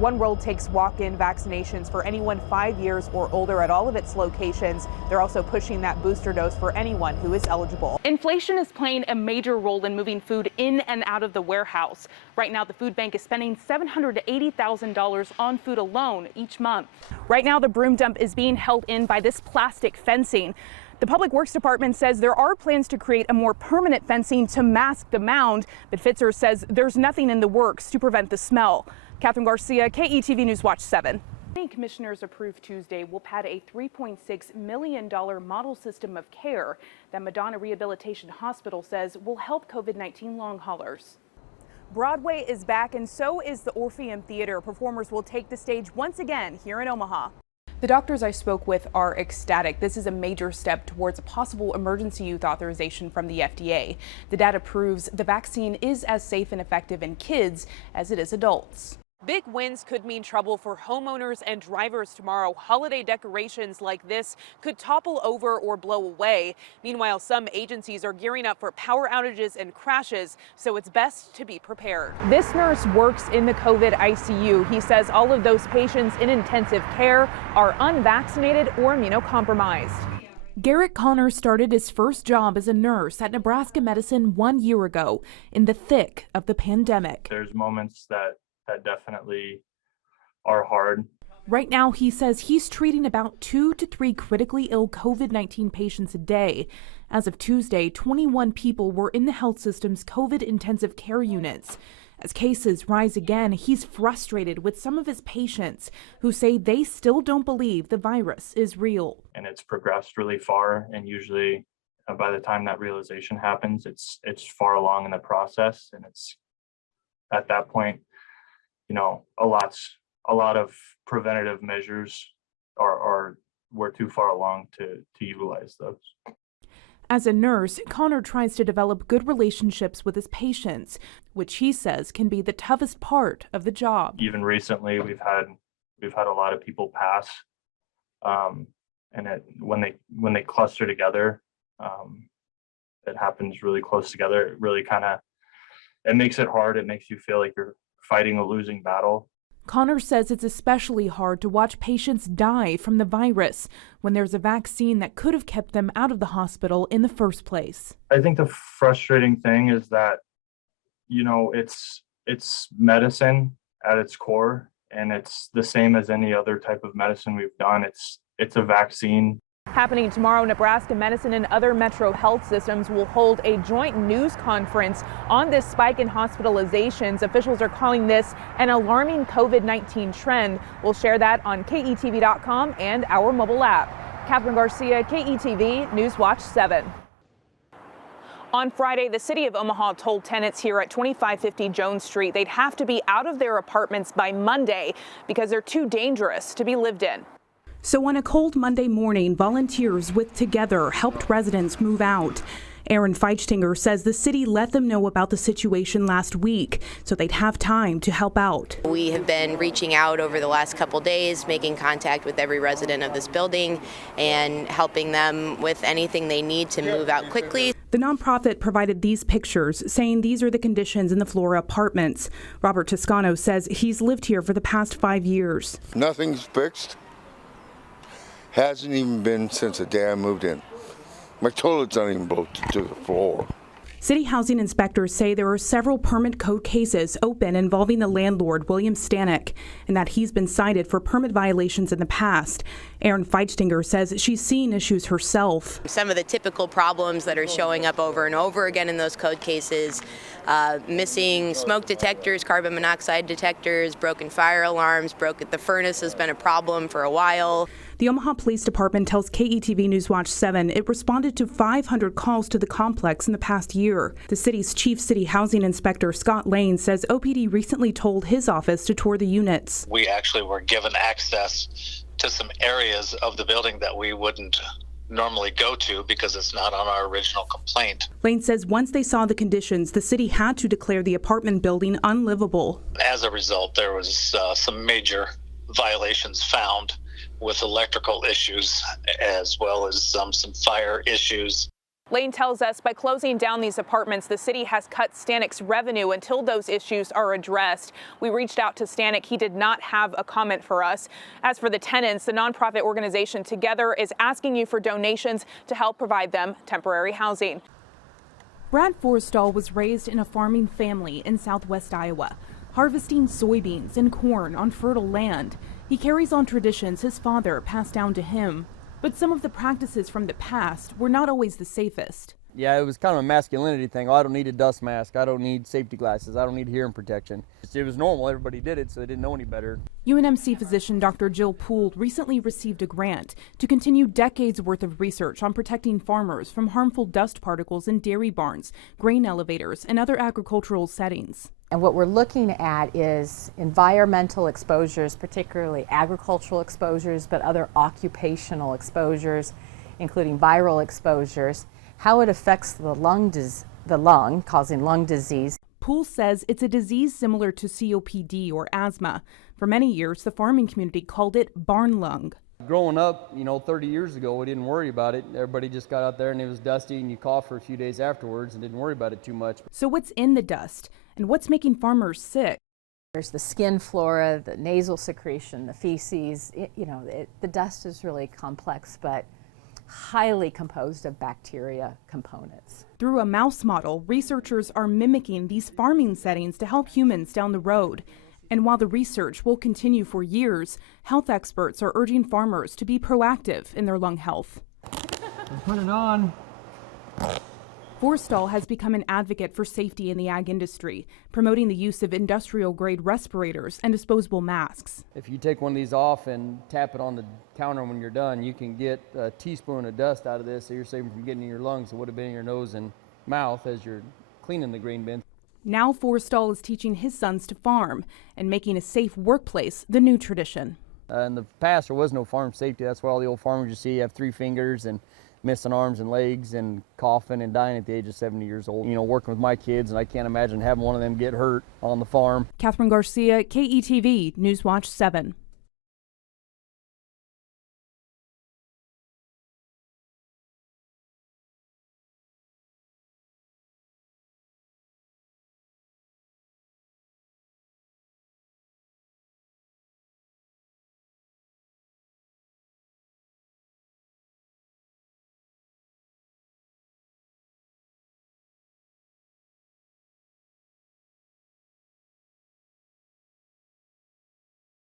One World takes walk-in vaccinations for anyone 5 years or older at all of its locations. They're also pushing that booster dose for anyone who is eligible. Inflation is playing a major role in moving food in and out of the warehouse. Right now, the food bank is spending $780,000 on food alone each month. Right now, the broom dump is being held in by this plastic fencing. The Public Works Department says there are plans to create a more permanent fencing to mask the mound, but Fitzer says there's nothing in the works to prevent the smell. Katherine Garcia, KETV News Watch 7. County commissioners approved Tuesday will pad a $3.6 million model system of care that Madonna Rehabilitation Hospital says will help COVID-19 long haulers. Broadway is back, and so is the Orpheum Theater. Performers will take the stage once again here in Omaha. The doctors I spoke with are ecstatic. This is a major step towards a possible emergency use authorization from the FDA. The data proves the vaccine is as safe and effective in kids as it is adults. Big winds could mean trouble for homeowners and drivers tomorrow. Holiday decorations like this could topple over or blow away. Meanwhile, some agencies are gearing up for power outages and crashes, so it's best to be prepared. This nurse works in the COVID ICU. He says all of those patients in intensive care are unvaccinated or immunocompromised. Garrett Connor started his first job as a nurse at Nebraska Medicine 1 year ago in the thick of the pandemic. There's moments that definitely are hard. Right now, he says he's treating about 2 to 3 critically ill COVID-19 patients a day. As of Tuesday, 21 people were in the health system's COVID intensive care units. As cases rise again, he's frustrated with some of his patients who say they still don't believe the virus is real. And it's progressed really far, and usually by the time that realization happens, it's far along in the process, and it's at that point, you know, a lot of preventative measures we're too far along to utilize those. As a nurse, Connor tries to develop good relationships with his patients, which he says can be the toughest part of the job. Even recently, we've had a lot of people pass, and when they cluster together, it happens really close together. It really it makes it hard. It makes you feel like you're fighting a losing battle. Connor says it's especially hard to watch patients die from the virus when there's a vaccine that could have kept them out of the hospital in the first place. I think the frustrating thing is that, you know, it's medicine at its core, and it's the same as any other type of medicine we've done. It's a vaccine. Happening tomorrow, Nebraska Medicine and other Metro Health systems will hold a joint news conference on this spike in hospitalizations. Officials are calling this an alarming COVID-19 trend. We'll share that on KETV.com and our mobile app. Katherine Garcia, KETV News Watch 7. On Friday, the city of Omaha told tenants here at 2550 Jones Street they'd have to be out of their apartments by Monday because they're too dangerous to be lived in. So on a cold Monday morning, volunteers with Together helped residents move out. Aaron Feichtinger says the city let them know about the situation last week so they'd have time to help out. We have been reaching out over the last couple days, making contact with every resident of this building and helping them with anything they need to move out quickly. The nonprofit provided these pictures, saying these are the conditions in the Flora apartments. Robert Toscano says he's lived here for the past 5 years. Nothing's fixed. Hasn't even been since the day I moved in. My toilet's not even built to the floor. City housing inspectors say there are several permit code cases open involving the landlord, William Stanek, and that he's been cited for permit violations in the past. Aaron Feichtinger says she's seen issues herself. Some of the typical problems that are showing up over and over again in those code cases, missing smoke detectors, carbon monoxide detectors, broken fire alarms, the furnace has been a problem for a while. The Omaha Police Department tells KETV News Watch 7 it responded to 500 calls to the complex in the past year. The city's chief city housing inspector, Scott Lane, says OPD recently told his office to tour the units. We actually were given access to some areas of the building that we wouldn't normally go to because it's not on our original complaint. Lane says once they saw the conditions, the city had to declare the apartment building unlivable. As a result, there was some major violations found with electrical issues as well as some fire issues. Lane tells us by closing down these apartments, the city has cut Stanek's revenue until those issues are addressed. We reached out to Stanek. He did not have a comment for us. As for the tenants, the nonprofit organization Together is asking you for donations to help provide them temporary housing. Brad Forstall was raised in a farming family in southwest Iowa, harvesting soybeans and corn on fertile land. He carries on traditions his father passed down to him. But some of the practices from the past were not always the safest. Yeah, it was kind of a masculinity thing. Oh, I don't need a dust mask. I don't need safety glasses. I don't need hearing protection. It was normal. Everybody did it, so they didn't know any better. UNMC physician Dr. Jill Poole recently received a grant to continue decades worth of research on protecting farmers from harmful dust particles in dairy barns, grain elevators, and other agricultural settings. And what we're looking at is environmental exposures, particularly agricultural exposures, but other occupational exposures, including viral exposures, how it affects the lung, causing lung disease. Poole says it's a disease similar to COPD or asthma. For many years, the farming community called it barn lung. Growing up, 30 years ago, we didn't worry about it. Everybody just got out there and it was dusty and you coughed for a few days afterwards and didn't worry about it too much. So what's in the dust and what's making farmers sick? There's the skin flora, the nasal secretion, the feces. The dust is really complex, but highly composed of bacteria components. Through a mouse model, researchers are mimicking these farming settings to help humans down the road. And while the research will continue for years, health experts are urging farmers to be proactive in their lung health. Put it on. Forstall has become an advocate for safety in the ag industry, promoting the use of industrial-grade respirators and disposable masks. If you take one of these off and tap it on the counter when you're done, you can get a teaspoon of dust out of this, so you're saving from getting in your lungs. It would have been in your nose and mouth as you're cleaning the grain bin. Now Forstall is teaching his sons to farm and making a safe workplace the new tradition. In the past, there was no farm safety. That's why all the old farmers you see have 3 fingers and missing arms and legs and coughing and dying at the age of 70 years old. Working with my kids, and I can't imagine having one of them get hurt on the farm. Katherine Garcia, KETV, Newswatch 7.